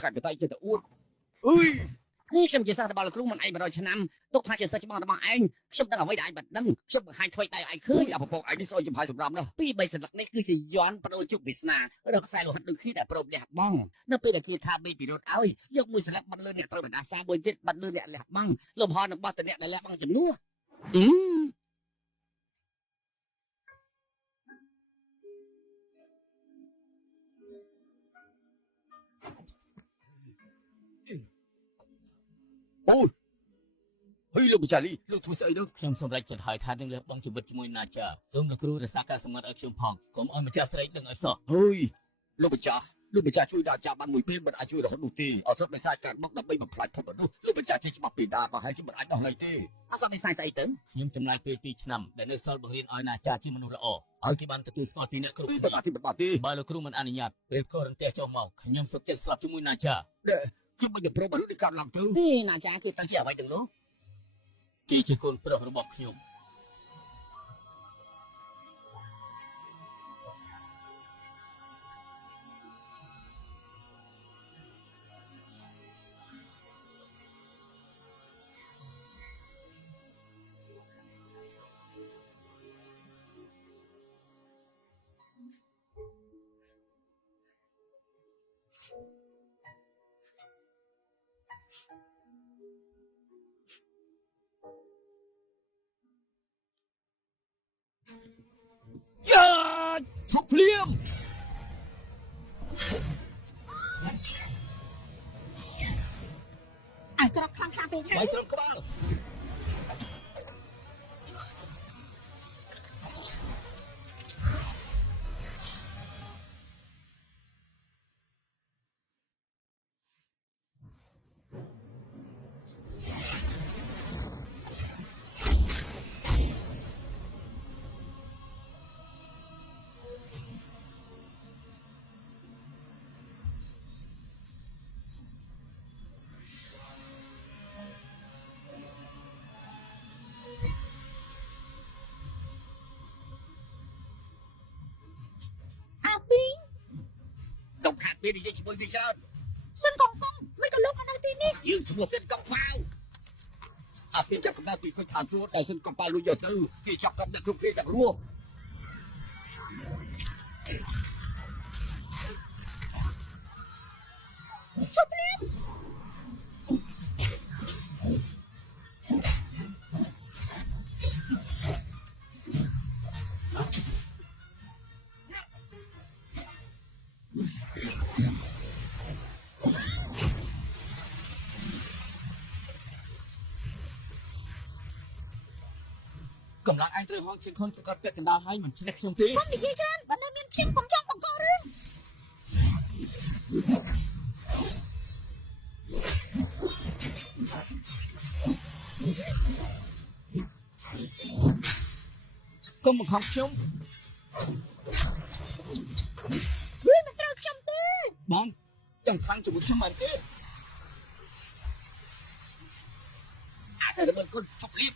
ขัดไปใต้เจ้าอ้วนเฮ้ยนี่ฉันจะสร้างตะบอลครูมันไอ้บารอยชนะตกทางเฉยๆจะมองตะบอลเองฉันตั้งเอาไว้ได้บัดนั้นฉันให้ถอยได้ไอ้เคยเอาพวกไอ้ที่ซอยจุ่มพายสมรำเนาะพี่ใบสลักนี่คือจะย้อนประโดจุกบิสนาเราใส่โลหัดดึงขี้แต่ประโดแหลกบ้องนั่นเป็นแต่ที่ทาไม่ปีโดดเอายกมือสลักบัดเลยเนี่ยประโดเป็นอาซาบนเจ็ดบัดเลยเนี่ยแหลกบ้องลมพอนักบัดตัวเนี่ยแหลกบ้องจำนัวอืมโอ้เฮ้ยลูกบุจารีลูกทุสไอ้เด้อខ្ញុំសម្រេចចិត្តហើយថានឹងលះបង់ជីវិតជាមួយណាចាសូមលោកគ្រូរក្សាការសម្ងាត់ឲ្យខ្ញុំផងកុំឲ្យម្ចាស់ស្រីដឹងឲ្យសោះเฮ้ยลูกบุจาជួយដល់ចាបានមួយពេលមិនអាចជួយរហូតនោះទេអត់សុទ្ធមិនខ្លាចកាត់មកដើម្បីបំផ្លាញផលនោះลูกบุจาជាច្បាប់ពីដាក៏ហើយជាមិនអាចដោះលែងទេអត់សុទ្ធមិនខ្លាចស្អីទៅខ្ញុំចំណាយពេល2ឆ្នាំដែលនៅសល់បង្រៀនឲ្យណាចាជាមនុស្សល្អឲ្យគេបានទទួលស្គាល់ពីអ្នកគ្រប់គ្នាបើលោកគ្រូមិនអនុញ្ញាតពេលកូនរន្ទះចុះមកខ្ញុំសុខចិត្តស្លាប់ជាមួយណាចាខ្ញុំមិនប្រមមនុស្សនេះកាត់ឡើងទៅនេះណាចាគេតាំងជាអ្វីទាំងនោះគេជាកូនប្រុសរបស់ខ្ញុំយ៉ាឈប់ភ្លាមអាក្រក់ខ្លាំងខ្លាំងពេកហើយត្រឹមក្បាលកុំខាត់ពេលនិយាយជាមួយវាច្រើនសិនកងមិនក៏លោកនៅទីនេះយើងធ្វើសិនកងហ្វាវអាពេលចាប់កម្ដៅពីខុសឋានសួគ៌តែសិនកងហ្វាវលុយយកទៅគេចាប់កំដាក់គ្រប់គេទាំងរស់ជប់នេះកម្លាំងឯងត្រូវហងជាងខុនសកាត់ពាក់កណ្ដាលហើយមិនឈ្នះខ្ញុំទេខ្ញុំនិយាយច្រើនបើនៅមានឈាមខ្ញុំចង់បង្ករឿងកុំបង្ខំខ្ញុំវាមិនត្រូវខ្ញុំទេបងចង់ខ្លាំងជាមួយខ្ញុំមែនទេអាចតែមើលគុណជប់លៀប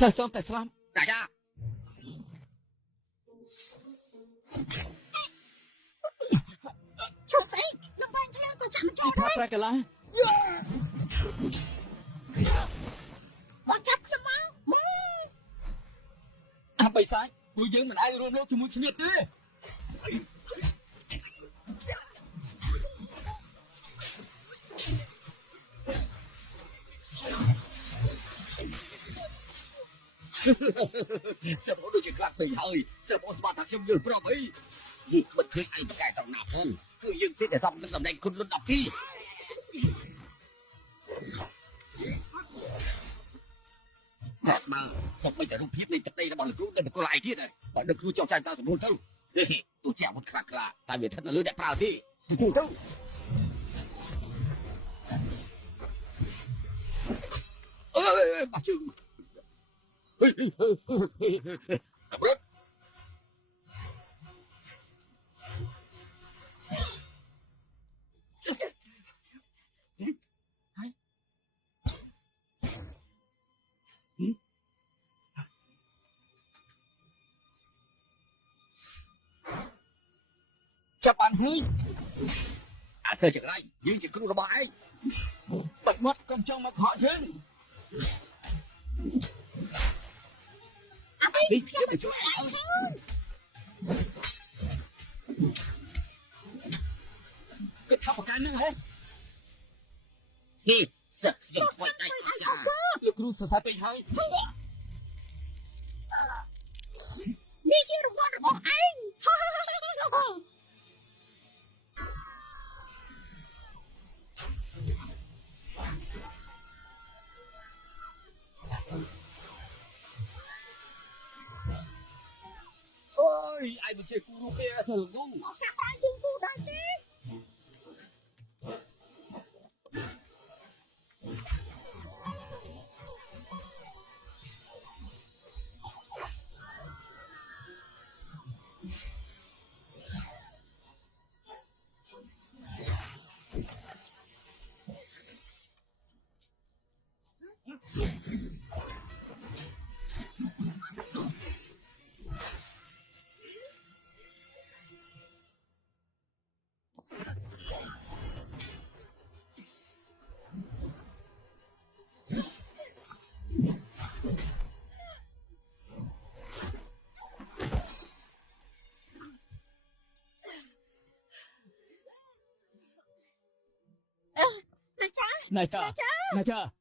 សិស្សតែស្លាប់តាចាឈប់ស្អីលោកបាញ់ខ្លួនក៏ចាំចោលដែរប្រែកន្លះមកចាប់ខ្ញុំមកអាបិសាចពួកយើងមិនអាចរួមលោកជាមួយគ្នាទេសើបអូនដូចជាខ្លាចពេកហើយសើបអូនស្មានថាខ្ញុំយល់ប្រាប់អីនេះមិនឃើញឯងប្រកែកត្រង់ណាផងគឺយើងគិតតែសំនឹងតំណែងគុណលុន12តែមកសុំបីតែរូបភាពនៃទឹកដីរបស់លោកគ្រូដែលបកលឯងទៀតបើលោកគ្រូចង់ចាញ់តាមសម្រួលទៅទោះជាអាវុធខ្លាតែវាស្ថិតនៅលើអ្នកប្រើទេទៅអើយបាជឹងขับรถ ចាប់បានហើយអត់ទៅចង្រៃយើងជាគ្រូរបស់ឯងបាត់មាត់កុំចង់មកខកយើងនេះខ្ញុំជួយឯងគិតថាប្រកាន់នឹងហ៎នេះសិស្សយើងខ្វាច់ឯងអាចារ្យលោកគ្រូសរសើរពេកហើយនេះជារង្វាន់របស់ឯងអូយឯងមិនជាគ្រូទេអត់ទៅគូមកសាក់ឲ្យយើងគូដល់ទេណាចាណាចា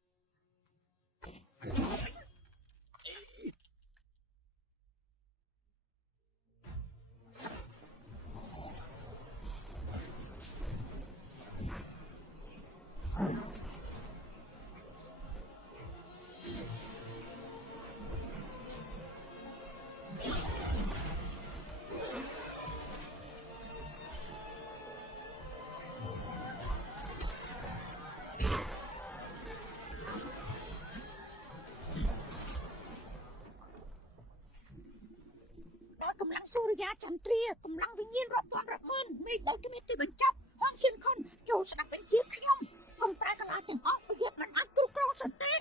កម្លាំងសូរិយាចន្ទ្រាកម្លាំងវិញ្ញាណរាប់ពាន់រាប់ម៉ឺនមេឃដោយគ្នាទីបញ្ចប់ហងឈានខុនចូលស្ដាប់បញ្ជាខ្ញុំកុំប្រែកន្លះទាំងអស់ប្រយុទ្ធមិនអាចគ្រប់គ្រងសន្តិ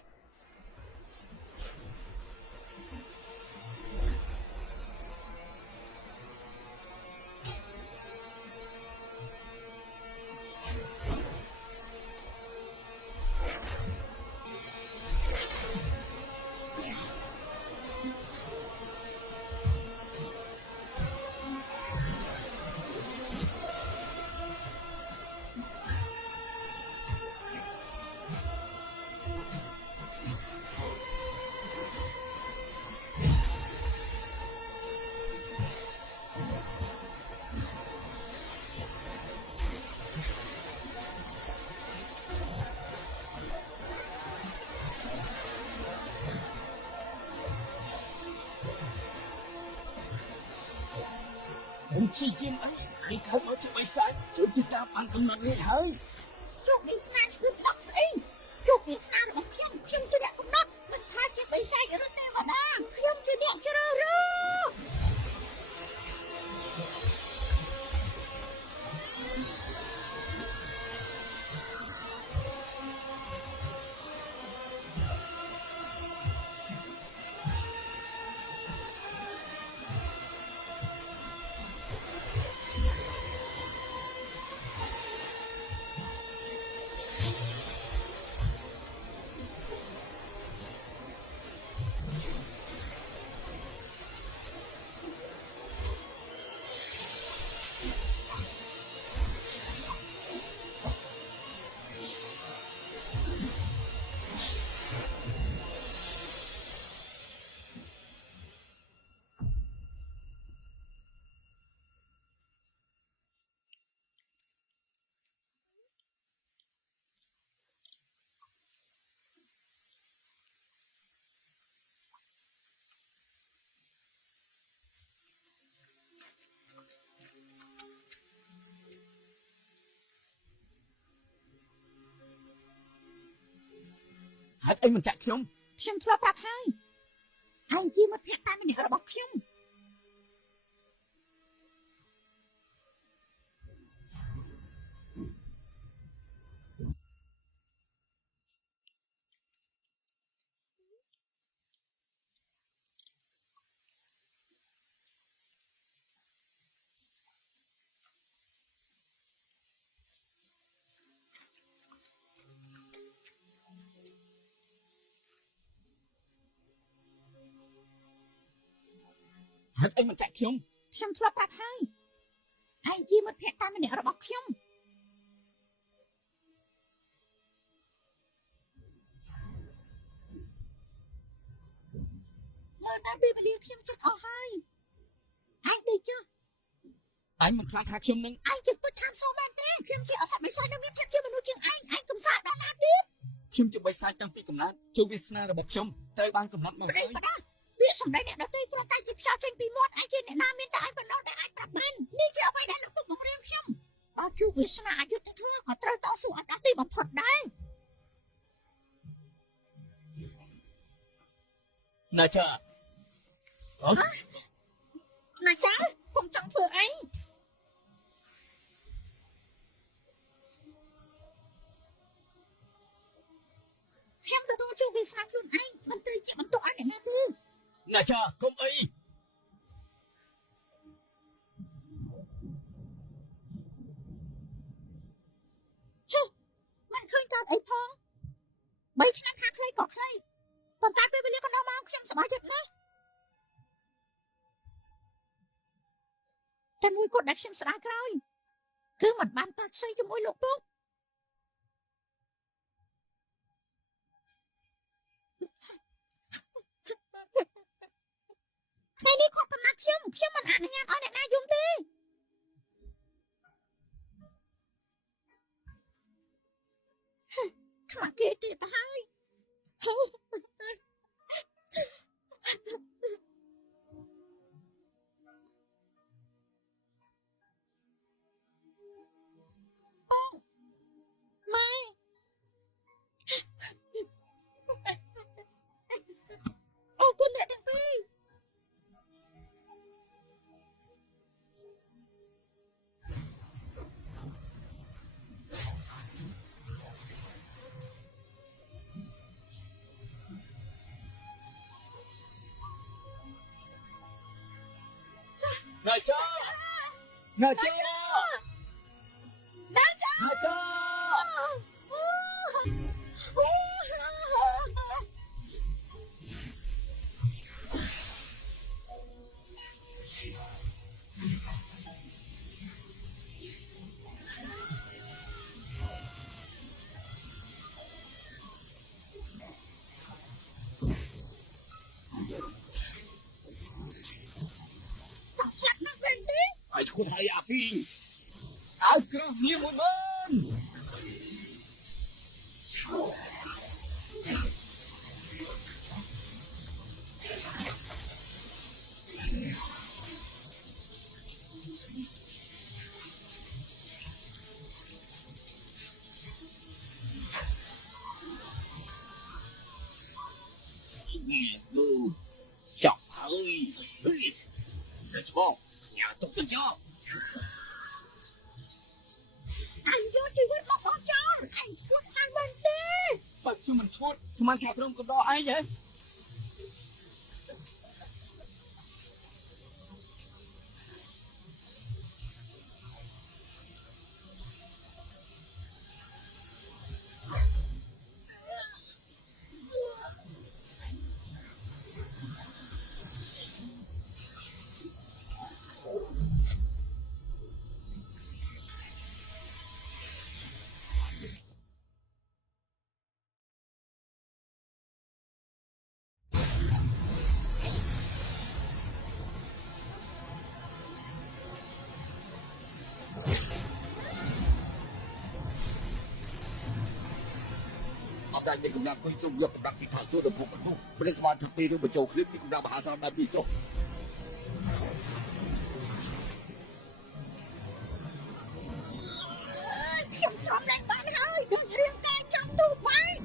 ខ្ញុំព្យាយាមអីឲ្យខំមកជួយបិសាចជួយទីតាមបានកំណត់នេះហើយជោគវាសនាឈ្មោះផ្ដោះស្អីជោគវាសនារបស់ខ្ញុំជាអ្នកកំណត់មិនថាជាបិសាចឬទេវតាខ្ញុំជាអ្នកជ្រើសរើសហេតុអីមិនចាក់ខ្ញុំធ្លាប់ប្រាប់ហើយឯងជាមិត្តភក្តិតែម្នាក់របស់ខ្ញុំ ហេតុអីមិនចាក់ខ្ញុំ ខ្ញុំធ្លាប់ប្រាប់ហើយឯងជាមិត្តភក្តិតែម្នាក់របស់ខ្ញុំលើណាពេលវេលាខ្ញុំចិត្តអស់ហើយឯងទៅចុះ អញមិនខ្លាចថាខ្ញុំនឹង ឯងជាពុតខាងសូមែនទេខ្ញុំជាអសមិនឆ្លៃនៅមានភាពជាមនុស្សជាងឯងកំសាដល់ណាទៀត ខ្ញុំជាបិសាចតាំងពីកំណើតចូលវាសនារបស់ខ្ញុំត្រូវបានកំណត់មក ប្តី ហើយ បដាវាសម្ដែងអ្នកដទៃគ្រាន់តែជាខ្យល់ចេញពីមាត់ឯងជាអ្នកណាមានតែឯងបណ្ដោះដែលអាចប្រាប់បាននេះជាអ្វីដែលលោកពុកបង្រៀនខ្ញុំបើជួបវាសនាអយុត្តិធម៌ក៏ត្រូវតស៊ូអត់ដល់ទីបំផុតដែរ ណាចា ណាចាកុំចង់ធ្វើអីខ្ញុំទទួលជួបវាសនាខ្លួនឯងមិនត្រូវជាបន្ទុកឲ្យអ្នកណាទេ ណាចាកុំអី មិនឃើញកើតអីផង3ឆ្នាំខាងខ្លីក៏ខ្លីប៉ុន្តែពេលវេលាកន្លងមកខ្ញុំសប្បាយចិត្តណាស់តែមួយគាត់ដែលខ្ញុំស្ដាយក្រោយគឺមិនបានតាក់ស្អីជាមួយលោកពុកថ្ងៃនេះគាត់កំណាត់ខ្ញុំមិនអនុញ្ញាតឲ្យអ្នកណាយំទេខ្មាស់គេទៀតទៅហើយម៉ែអូគុណអ្នកទាំងពីរ ណាចាណាចាណាចា Ai khôn hay à phi ai cứ như một bên nè bù chọc hơi giờ cho nhà tôi xin cho anh vô thì quên một con chó anh quên ăn bên đi bật cho mình chút sao mang thẹp luôn con đỏ ai vậy đại diện cũng đang quay chung nhập đặc biệt thảo số được phục vụ bên ngoài thực tế được một chầu clip cũng đang hạ sang đại bị số không trộm đánh bạn ơi đừng riêng tay trong tủ quay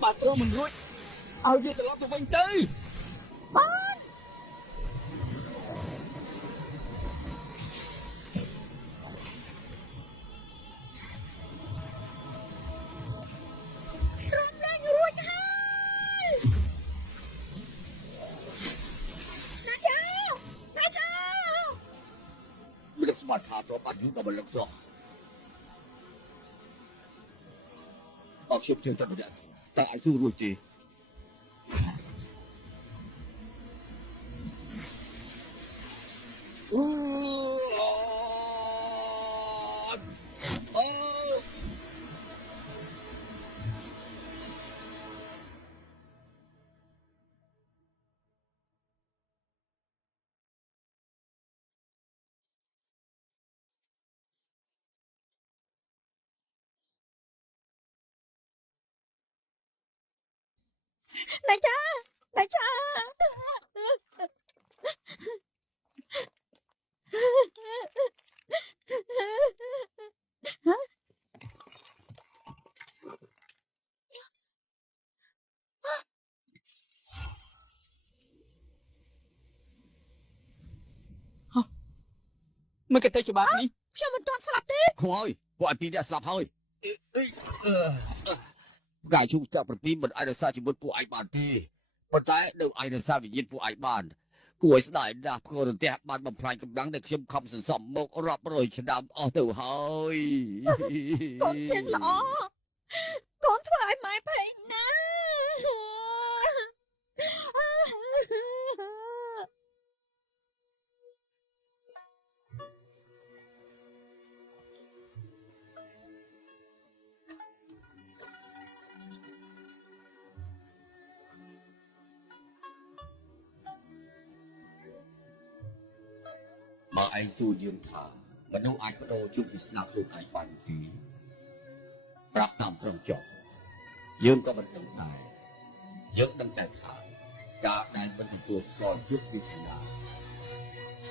bạn thưa mình thôi ao gì từ lắm tụi mình tới bạn mà thả cho bạn chúng ta một lần rồi ở trong thiên thần điện tại ai du rồi gì Đại cha, đại cha. Hả? Mấy cái tay cho bạn đi. Sao mình toàn sập thế? Thôi, gọi pin đã sập thôi. Gài chung chạm một pin mình ai đã xa chỉ một của anh bạn đi. Một tay đâu ai đã xa vì nhiên của anh bạn. Cuối đại đã có được đẹp bạn bằng phai cầm đắng để khiêm không sẵn sầm một rập rồi chân đam ở từ hơi. Con chết lọ. Con thoải mái phải nè. Mà anh dù dương thả, mà đâu ai có đâu chung với snap luôn anh bạn tí. Rap nằm trong chọc, dương có một đồng này, dương đâm đại thả, cả đại vẫn tụt so giúp với snap.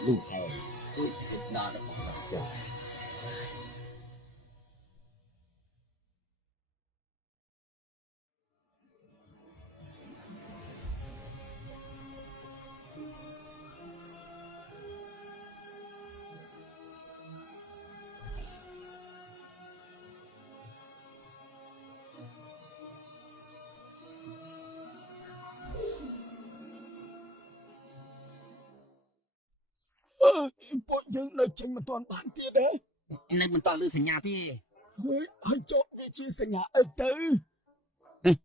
Lưu hồn, giúp với snap đã bỏ mặt chọc. Bọnយើងនៅចេញមិនទាន់បានទៀតទេ Nên mình toàn lưu sinh nhà thì. ហើយចុះវាជាសញ្ញាអីទៅ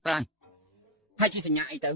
Rồi, thay chi sinh nhà ấy tớ.